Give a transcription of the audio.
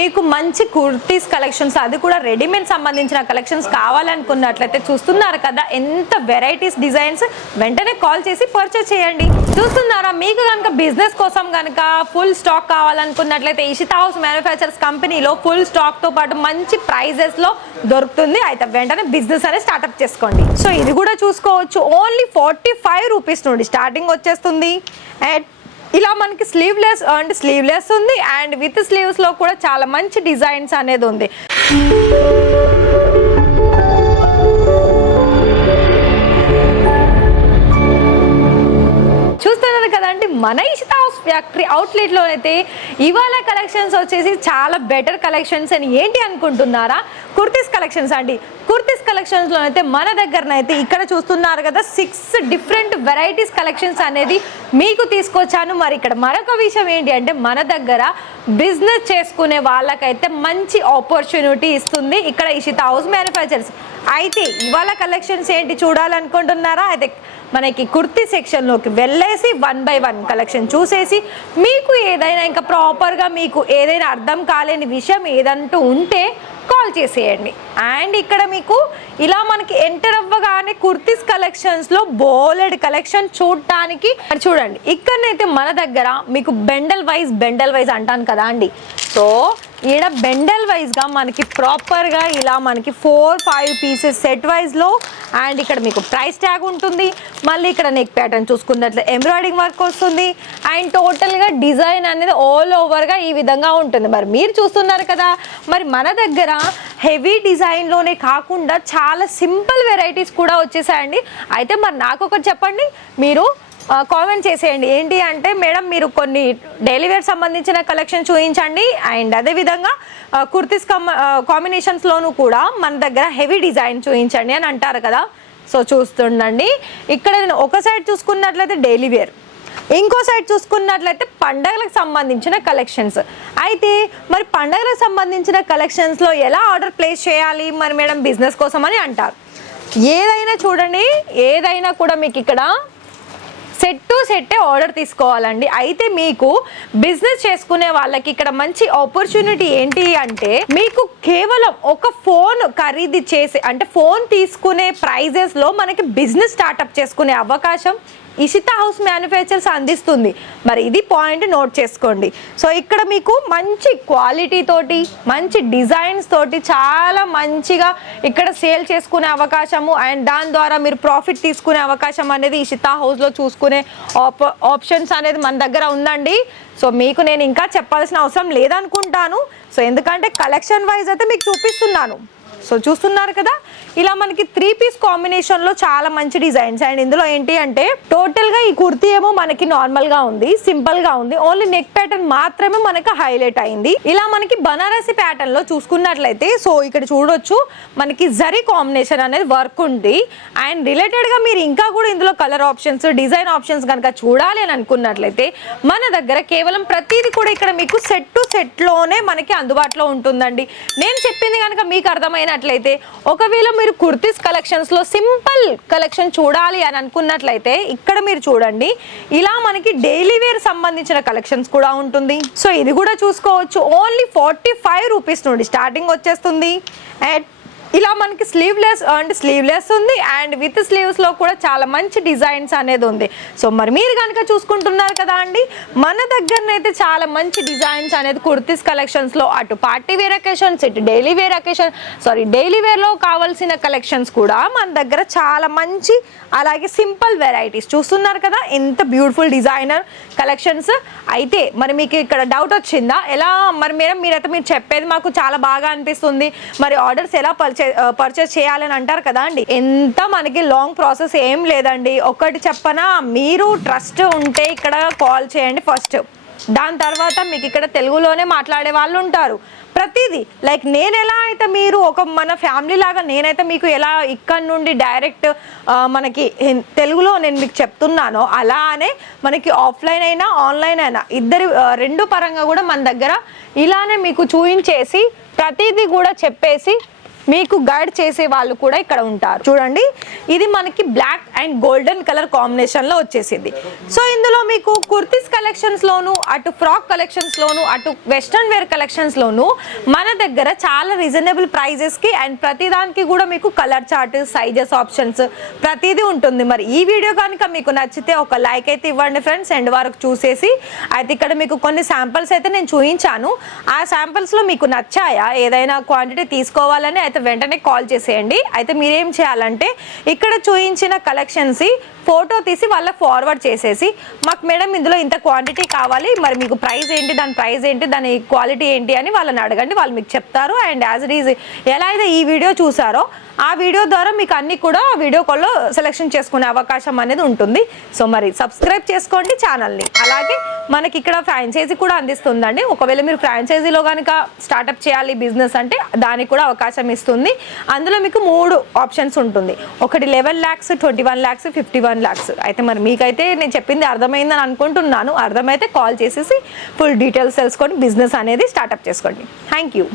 మీకు మంచి కుర్తీస్ కలెక్షన్స్, అది కూడా రెడీమేడ్ సంబంధించిన కలెక్షన్స్ కావాలనుకున్నట్లయితే చూస్తున్నారు కదా ఎంత వెరైటీస్ డిజైన్స్, వెంటనే కాల్ చేసి పర్చేస్ చేయండి. చూస్తున్నారా, మీకు కనుక బిజినెస్ కోసం కనుక ఫుల్ స్టాక్ కావాలనుకున్నట్లయితే ఇషితా హౌస్ మ్యానుఫ్యాక్చర్స్ కంపెనీలో ఫుల్ స్టాక్ తో పాటు మంచి ప్రైజెస్ లో దొరుకుతుంది. అయితే వెంటనే బిజినెస్ అనేది స్టార్ట్అప్ చేసుకోండి. సో ఇది కూడా చూసుకోవచ్చు, ఓన్లీ 45 రూపీస్ నుండి స్టార్టింగ్ వచ్చేస్తుంది. అండ్ ఇలా మనకి స్లీవ్లెస్ అండ్ స్లీవ్లెస్ ఉంది, అండ్ విత్ స్లీవ్స్ లో కూడా చాలా మంచి డిజైన్స్ అనేది ఉంది. చూస్తున్నారు కదండి, మన ఇషితా హౌస్ ఫ్యాక్టరీ అవుట్లెట్ లో అయితే ఇవాళ కలెక్షన్స్ వచ్చేసి చాలా బెటర్ కలెక్షన్స్ అని ఏంటి అనుకుంటున్నారా, కుర్తీస్ కలెక్షన్స్ అండి. కుర్తీస్ కలెక్షన్స్ లో అయితే మన దగ్గరనైతే ఇక్కడ చూస్తున్నారు కదా 6 డిఫరెంట్ వెరైటీస్ కలెక్షన్స్ అనేది మీకు తీసుకొచ్చాను. మరి ఇక్కడ మరొక విషయం ఏంటి అంటే మన దగ్గర బిజినెస్ చేసుకునే వాళ్ళకైతే మంచి ఆపర్చునిటీ ఇస్తుంది ఇక్కడ ఇషితా హౌస్ మ్యానుఫ్యాక్చర్స్. అయితే ఇవాళ కలెక్షన్స్ ఏంటి చూడాలనుకుంటున్నారా, అయితే మనకి కుర్తీ సెక్షన్లోకి వెళ్ళేసి 1 by 1 కలెక్షన్ చూసేసి మీకు ఏదైనా ఇంకా ప్రాపర్గా మీకు ఏదైనా అర్థం కాలేని విషయం ఏదంటూ ఉంటే కాల్ చేసేయండి. అండ్ ఇక్కడ మీకు ఇలా మనకి ఎంటర్ అవ్వగానే కుర్తీస్ కలెక్షన్స్లో బోలెడ్ కలెక్షన్ చూడటానికి చూడండి. ఇక్కడనైతే మన దగ్గర మీకు బెండల్ వైజ్ అంటాను కదా అండి. సో ఈడ బెండల్ వైజ్గా మనకి ప్రాపర్గా ఇలా మనకి 4-5 పీసెస్ సెట్ వైజ్లో, అండ్ ఇక్కడ మీకు ప్రైస్ ట్యాగ్ ఉంటుంది. మళ్ళీ ఇక్కడ నెక్ ప్యాటర్న్ చూసుకున్నట్లు ఎంబ్రాయిడింగ్ వర్క్ వస్తుంది, అండ్ టోటల్గా డిజైన్ అనేది ఆల్ ఓవర్గా ఈ విధంగా ఉంటుంది. మరి మీరు చూస్తున్నారు కదా, మరి మన దగ్గర హెవీ డిజైన్లోనే కాకుండా చాలా సింపుల్ వెరైటీస్ కూడా వచ్చేసాయండి. అయితే మరి నాకు ఒకటి చెప్పండి, మీరు కామెంట్ చేసేయండి. ఏంటి అంటే మేడం మీరు కొన్ని డైలీ వేర్ సంబంధించిన కలెక్షన్ చూపించండి, అండ్ అదేవిధంగా కుర్తీస్ కాంబినేషన్స్లోనూ కూడా మన దగ్గర హెవీ డిజైన్ చూపించండి అని అంటారు కదా. సో చూస్తుండండి, ఇక్కడ నేను ఒక సైడ్ చూసుకున్నట్లయితే డైలీ వేర్, ఇంకో సైడ్ చూసుకున్నట్లయితే పండగలకు సంబంధించిన కలెక్షన్స్. అయితే మరి పండగలకు సంబంధించిన కలెక్షన్స్లో ఎలా ఆర్డర్ ప్లేస్ చేయాలి మరి మేడం బిజినెస్ కోసం అని అంటారు. ఏదైనా చూడండి, ఏదైనా కూడా మీకు ఇక్కడ సెట్ టు సెట్టే ఆర్డర్ తీసుకోవాలండి. అయితే మీకు బిజినెస్ చేసుకునే వాళ్ళకి ఇక్కడ మంచి ఆపర్చునిటీ ఏంటి అంటే మీకు కేవలం ఒక ఫోన్ ఖరీదు చేసి అంటే ఫోన్ తీసుకునే ప్రైజెస్లో మనకి బిజినెస్ స్టార్ట్అప్ చేసుకునే అవకాశం ఇషితా హౌస్ మ్యానుఫ్యాక్చర్స్ అందిస్తుంది. మరి ఇది పాయింట్ నోట్ చేసుకోండి. సో ఇక్కడ మీకు మంచి క్వాలిటీ తోటి మంచి డిజైన్స్ తోటి చాలా మంచిగా ఇక్కడ సేల్ చేసుకునే అవకాశము, అండ్ దాని ద్వారా మీరు ప్రాఫిట్ తీసుకునే అవకాశం అనేది ఇషితా హౌస్లో చూసుకునే ఆప్షన్స్ అనేది మన దగ్గర ఉందండి. సో మీకు నేను ఇంకా చెప్పాల్సిన అవసరం లేదనుకుంటాను. సో ఎందుకంటే కలెక్షన్ వైజ్ అయితే మీకు చూపిస్తున్నాను. సో చూస్తున్నారు కదా, ఇలా మనకి 3 పీస్ కాంబినేషన్లో చాలా మంచి డిజైన్స్. అండ్ ఇందులో ఏంటి అంటే టోటల్గా ఈ కుర్తీ ఏమో మనకి నార్మల్గా ఉంది, సింపుల్గా ఉంది, ఓన్లీ నెక్ ప్యాటర్న్ మాత్రమే మనకి హైలైట్ అయింది. ఇలా మనకి బనారసి ప్యాటర్న్లో చూసుకున్నట్లయితే సో ఇక్కడ చూడొచ్చు మనకి జరీ కాంబినేషన్ అనేది వర్క్ ఉంది. అండ్ రిలేటెడ్గా మీరు ఇంకా కూడా ఇందులో కలర్ ఆప్షన్స్, డిజైన్ ఆప్షన్స్ కనుక చూడాలి అని అనుకున్నట్లయితే మన దగ్గర కేవలం ప్రతిదీ కూడా ఇక్కడ మీకు సెట్ టు సెట్లోనే మనకి అందుబాటులో ఉంటుందండి. నేను చెప్పింది కనుక మీకు అర్థమైనట్లయితే, ఒకవేళ మీరు కుర్తీస్ కలెక్షన్స్లో సింపుల్ కలెక్షన్ చూడాలి అని అనుకున్నట్లయితే ఇక్కడ మీరు చూడండి, ఇలా మనకి డైలీ వేర్ సంబంధించిన కలెక్షన్స్ కూడా ఉంటుంది. సో ఇది కూడా చూసుకోవచ్చు, ఓన్లీ 45 రూపీస్ నుండి స్టార్టింగ్ వచ్చేస్తుంది. అండ్ ఇలా మనకి స్లీవ్లెస్ అండ్ స్లీవ్లెస్ ఉంది, అండ్ విత్ స్లీవ్స్లో కూడా చాలా మంచి డిజైన్స్ అనేది ఉంది. సో మరి మీరు కనుక చూసుకుంటున్నారు కదా అండి, మన దగ్గరనైతే చాలా మంచి డిజైన్స్ అనేది కుర్తీస్ కలెక్షన్స్లో అటు పార్టీ వేర్ అకేషన్స్, ఇటు డైలీ వేర్ అకేషన్ డైలీ వేర్లో కావాల్సిన కలెక్షన్స్ కూడా మన దగ్గర చాలా మంచి, అలాగే సింపుల్ వెరైటీస్ చూస్తున్నారు కదా, ఎంత బ్యూటిఫుల్ డిజైనర్ కలెక్షన్స్. అయితే మరి మీకు ఇక్కడ డౌట్ వచ్చిందా, ఎలా మరి మేడం మీరు చెప్పేది మాకు చాలా బాగా అనిపిస్తుంది, మరి ఆర్డర్స్ ఎలా పర్చేస్ చేయాలని అంటారు కదా అండి. ఎంత మనకి లాంగ్ ప్రాసెస్ ఏం లేదండి. ఒకటి చెప్పనా, మీరు ట్రస్ట్ ఉంటే ఇక్కడ కాల్ చేయండి ఫస్ట్, దాని తర్వాత మీకు ఇక్కడ తెలుగులోనే మాట్లాడే వాళ్ళు ఉంటారు. ప్రతిదీ లైక్ నేను ఎలా అయితే మీరు ఒక మన ఫ్యామిలీ లాగా నేనైతే మీకు ఎలా ఇక్కడ నుండి డైరెక్ట్ మనకి తెలుగులో నేను మీకు చెప్తున్నానో, అలానే మనకి ఆఫ్లైన్ అయినా ఆన్లైన్ అయినా ఇద్దరు రెండు పరంగా కూడా మన దగ్గర ఇలానే మీకు చూయించేసి ప్రతిదీ కూడా చెప్పేసి మీకు గైడ్ చేసే వాళ్ళు కూడా ఇక్కడ ఉంటారు. చూడండి, ఇది మనకి బ్లాక్ అండ్ గోల్డెన్ కలర్ కాంబినేషన్లో వచ్చేసింది. సో ఇందులో మీకు కుర్తీస్ కలెక్షన్స్లోను, అటు ఫ్రాక్ కలెక్షన్స్లోను, అటు వెస్ట్రన్ వేర్ కలెక్షన్స్లోను మన దగ్గర చాలా రీజనబుల్ ప్రైజెస్కి అండ్ ప్రతిదానికి కూడా మీకు కలర్ చార్ట్, సైజెస్ ఆప్షన్స్ ప్రతిదీ ఉంటుంది. మరి ఈ వీడియో కనుక మీకు నచ్చితే ఒక లైక్ అయితే ఇవ్వండి ఫ్రెండ్స్, ఎండ్ వరకు చూసేసి. అయితే ఇక్కడ మీకు కొన్ని శాంపిల్స్ అయితే నేను చూపించాను. ఆ శాంపిల్స్లో మీకు నచ్చాయా, ఏదైనా క్వాంటిటీ తీసుకోవాలని అయితే వెంటనే కాల్ చేసేయండి. అయితే మీరేం చేయాలంటే ఇక్కడ చూపించిన కలెక్షన్స్ ఫోటో తీసి వాళ్ళకి ఫార్వర్డ్ చేసేసి, మాకు మేడం ఇందులో ఇంత క్వాంటిటీ కావాలి, మరి మీకు ప్రైస్ ఏంటి, దాని ప్రైస్ ఏంటి, దాని క్వాలిటీ ఏంటి అని వాళ్ళని అడగండి. వాళ్ళు మీకు చెప్తారు. అండ్ యాజ్ ఇట్ ఈజ్ ఎలా అయితే ఈ వీడియో చూసారో ఆ వీడియో ద్వారా మీకు అన్ని కూడా వీడియో కాల్లో సెలెక్షన్ చేసుకునే అవకాశం అనేది ఉంటుంది. సో మరి సబ్స్క్రైబ్ చేసుకోండి ఛానల్ని. అలాగే మనకి ఇక్కడ ఫ్రాంచైజీ కూడా అందిస్తుందండి. ఒకవేళ మీరు ఫ్రాంచైజీలో కనుక స్టార్ట్అప్ చేయాలి బిజినెస్ అంటే దానికి కూడా అవకాశం ఇస్తుంది. అందులో మీకు 3 ఆప్షన్స్ ఉంటుంది. ఒకటి 11 lakhs, 21 lakhs, 51 lakhs. అయితే మరి మీకైతే నేను చెప్పింది అర్థమైందని అనుకుంటున్నాను. అర్థమైతే కాల్ చేసేసి ఫుల్ డీటెయిల్స్ తెలుసుకొని బిజినెస్ అనేది స్టార్ట్అప్ చేసుకోండి. Thank you.